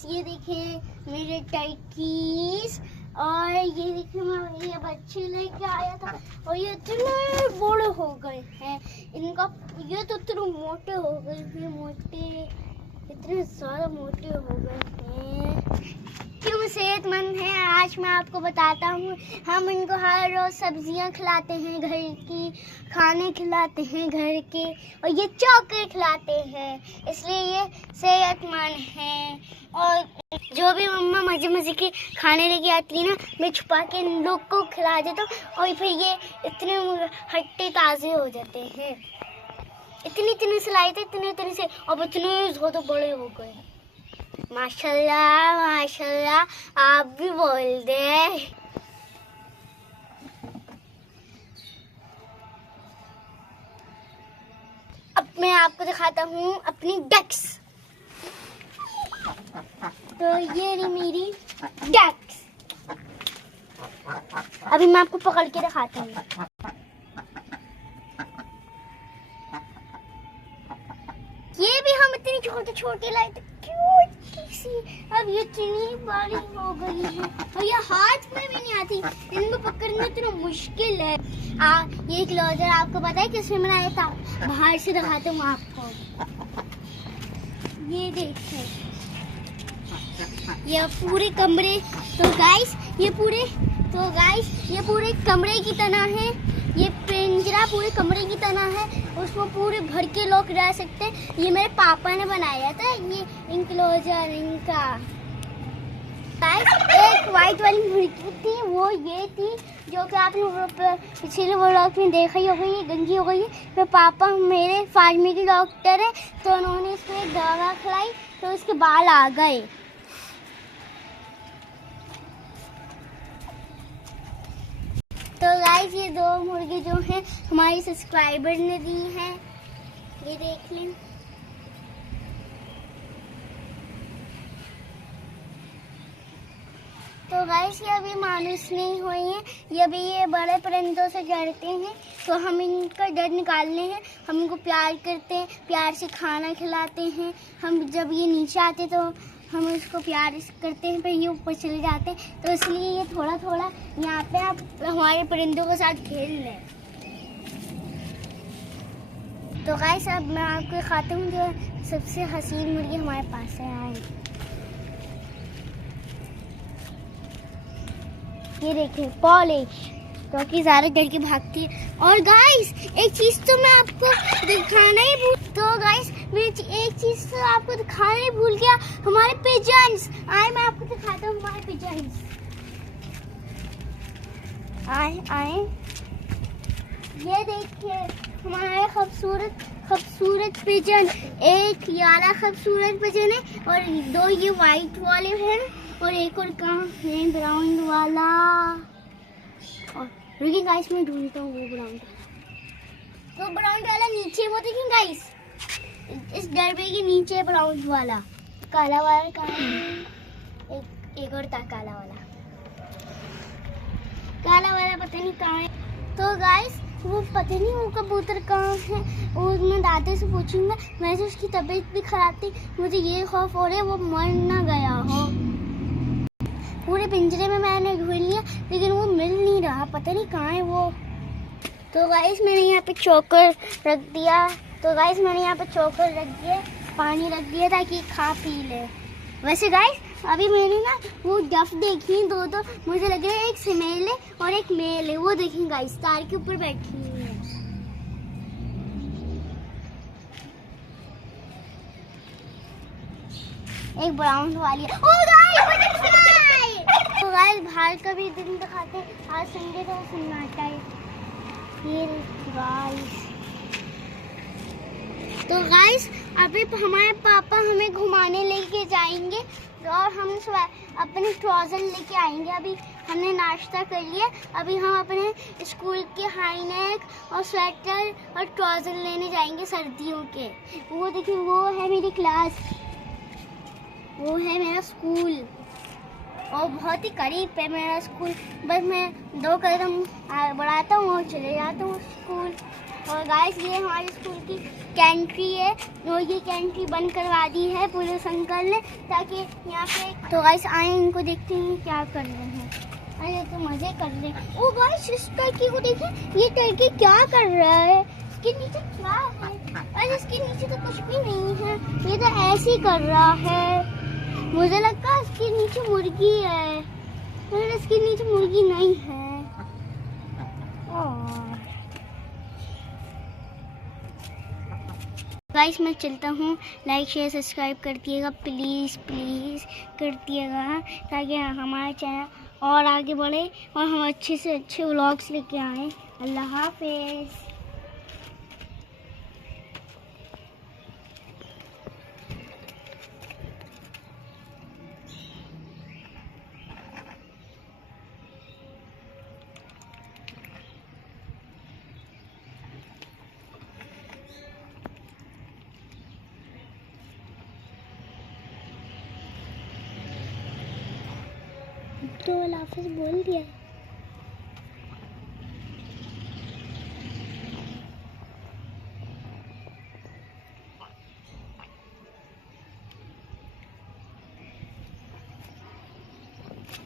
Guys ये देखें मेरे टर्कीज, और ये देखें मैं ये बच्चे लेके आया था और ये इतने बड़े हो गए हैं। इनका ये तो इतने मोटे हो गए हैं, मोटे इतने ज़्यादा मोटे हो गए हैं। क्यों सेहतमंद है आज मैं आपको बताता हूँ। हम इनको हर रोज़ सब्जियाँ खिलाते हैं, घर की खाने खिलाते हैं घर के, और ये चॉकलेट खिलाते हैं, इसलिए ये सेहतमंद हैं। और जो भी मम्मा मज़े मज़े के खाने लेके आती है ना, मैं छुपा के इन लोग को खिला देता हूँ और फिर ये इतने हट्टे ताज़े हो जाते हैं। इतनी इतनी से लाए थे, इतने इतने से, अब इतने ज़्यादा बड़े हो गए। माशाल्लाह माशाल्लाह आप भी बोल दे। अब मैं आपको दिखाता हूँ अपनी डक्स। तो ये रही मेरी डक्स। अभी मैं आपको पकड़ के दिखाता हूँ। ये भी हम इतनी छोटे छोटे लाए थे, क्यूट सी, अब ये इतनी बड़ी हो गई है और ये हाथ में भी नहीं आती। इनको पकड़ना इतना मुश्किल है। ये क्लोजर आपको पता है किसने बनाया था? बाहर से दिखाता हूँ आपको। ये देखिए, ये पूरे कमरे, तो गाइस ये पूरे कमरे की तरह है। ये पिंजरा पूरे कमरे की तरह है, उसमें पूरे भर के लोग रह सकते हैं। ये मेरे पापा ने बनाया था ये इंक्लोजर इनका। एक वाइट वाली मुर्गी थी, वो ये थी जो कि आपने पिछले व्लॉग में देखा ही होगा। ये गंजी हो गई है। मेरे पापा मेरे फार्मी के डॉक्टर है, तो उन्होंने इसको एक दवा खिलाई तो उसके बाल आ गए। तो गाइस ये दो मुर्गे जो हैं हमारे सब्सक्राइबर ने दी हैं, ये देख लें। तो गाइस ये अभी मानुस नहीं हुए हैं, ये अभी ये बड़े परिंदों से डरते हैं, तो हम इनका डर निकालने हैं। हम इनको प्यार करते हैं, प्यार से खाना खिलाते हैं। हम जब ये नीचे आते तो हम इसको प्यार करते हैं, फिर ये ऊपर चले जाते हैं, तो इसलिए ये थोड़ा थोड़ा यहाँ पे आप हमारे परिंदों के साथ खेल लें। तो गाइस अब मैं आपको दिखाती हूँ जो सबसे हसीन मुर्गी हमारे पास है। ये देखिए पॉलिश, क्योंकि ज़्यादा डर के भागती है। और गाइस एक चीज़ तो मैं आपको दिखाना ही मैं एक चीज़ तो आपको दिखाना ही भूल गया, हमारे पिजन्स। आए मैं आपको दिखाता हूँ हमारे पिजन्स। आए ये देखिए हमारे खूबसूरत पिजन। एक यारा खूबसूरत पिजन है और दो ये वाइट वाले हैं, और एक और कहाँ है ब्राउन वाला। और रुकिए गाइस मैं ढूंढता हूँ वो ब्राउन वाला नीचे, वो देखें गाइस इस डरबे के नीचे ब्राउन वाला। काला वाला कहाँ है? एक और था काला वाला पता नहीं कहाँ है। तो गाइस वो पता नहीं वो कबूतर कहाँ है, और मैं दादा से पूछूंगा। वैसे उसकी तबीयत भी खराब थी, मुझे ये खौफ हो रहा है वो मर ना गया हो। पूरे पिंजरे में मैंने ढूंढ लिया लेकिन वो मिल नहीं रहा, पता नहीं कहाँ है वो। तो गाइस मैंने यहाँ पे चोकर रख दिया, पानी रख दिया ताकि खा पी ले। वैसे गाइस अभी मैंने ना वो डफ देखी दो, मुझे लग रहा है एक फीमेल है और एक मेल है। वो देखें गाइस तार के ऊपर बैठी हुई है। एक ब्राउन वाली है। ओ गाइस तो गाइस बाहर का भी दिन दिखाते हैं। आज संडे का सन्नाटा है ये गाइस। तो गाइस अभी हमारे पापा हमें घुमाने लेके जाएंगे और हम अपने ट्राउजर लेके आएंगे। अभी हमने नाश्ता कर लिया, अभी हम अपने स्कूल के हाई नेक और स्वेटर और ट्राउजर लेने जाएंगे सर्दियों के। वो देखिए वो है मेरी क्लास, वो है मेरा स्कूल, और बहुत ही करीब है मेरा स्कूल। बस मैं 2 कदम बढ़ाता हूँ और चले जाता हूँ स्कूल। और गाइस ये हमारे स्कूल की कैंट्री है, और ये कैंट्री बंद करवा दी है पुलिस अंकल ने, ताकि यहाँ पे तो गाइस आए इनको देखते हैं क्या कर रहे हैं। अरे तो मजे कर रहे हैं। ओ गाइस इस टर्की को देखिए, ये टर्की क्या कर रहा है, इसके नीचे क्या है, और इसके नीचे तो कुछ भी नहीं है, ये तो ऐसे ही कर रहा है। मुझे लगता है इसके नीचे मुर्गी है, पर इसके नीचे मुर्गी नहीं है। गाइस मैं चलता हूँ, लाइक शेयर सब्सक्राइब कर दिएगा प्लीज़ प्लीज़ कर दिएगा, ताकि हमारा चैनल और आगे बढ़े और हम अच्छे से अच्छे व्लॉग्स लेके आएँ। अल्लाह हाफिज़। तो अल्लाह हाफिज़ बोल दिया।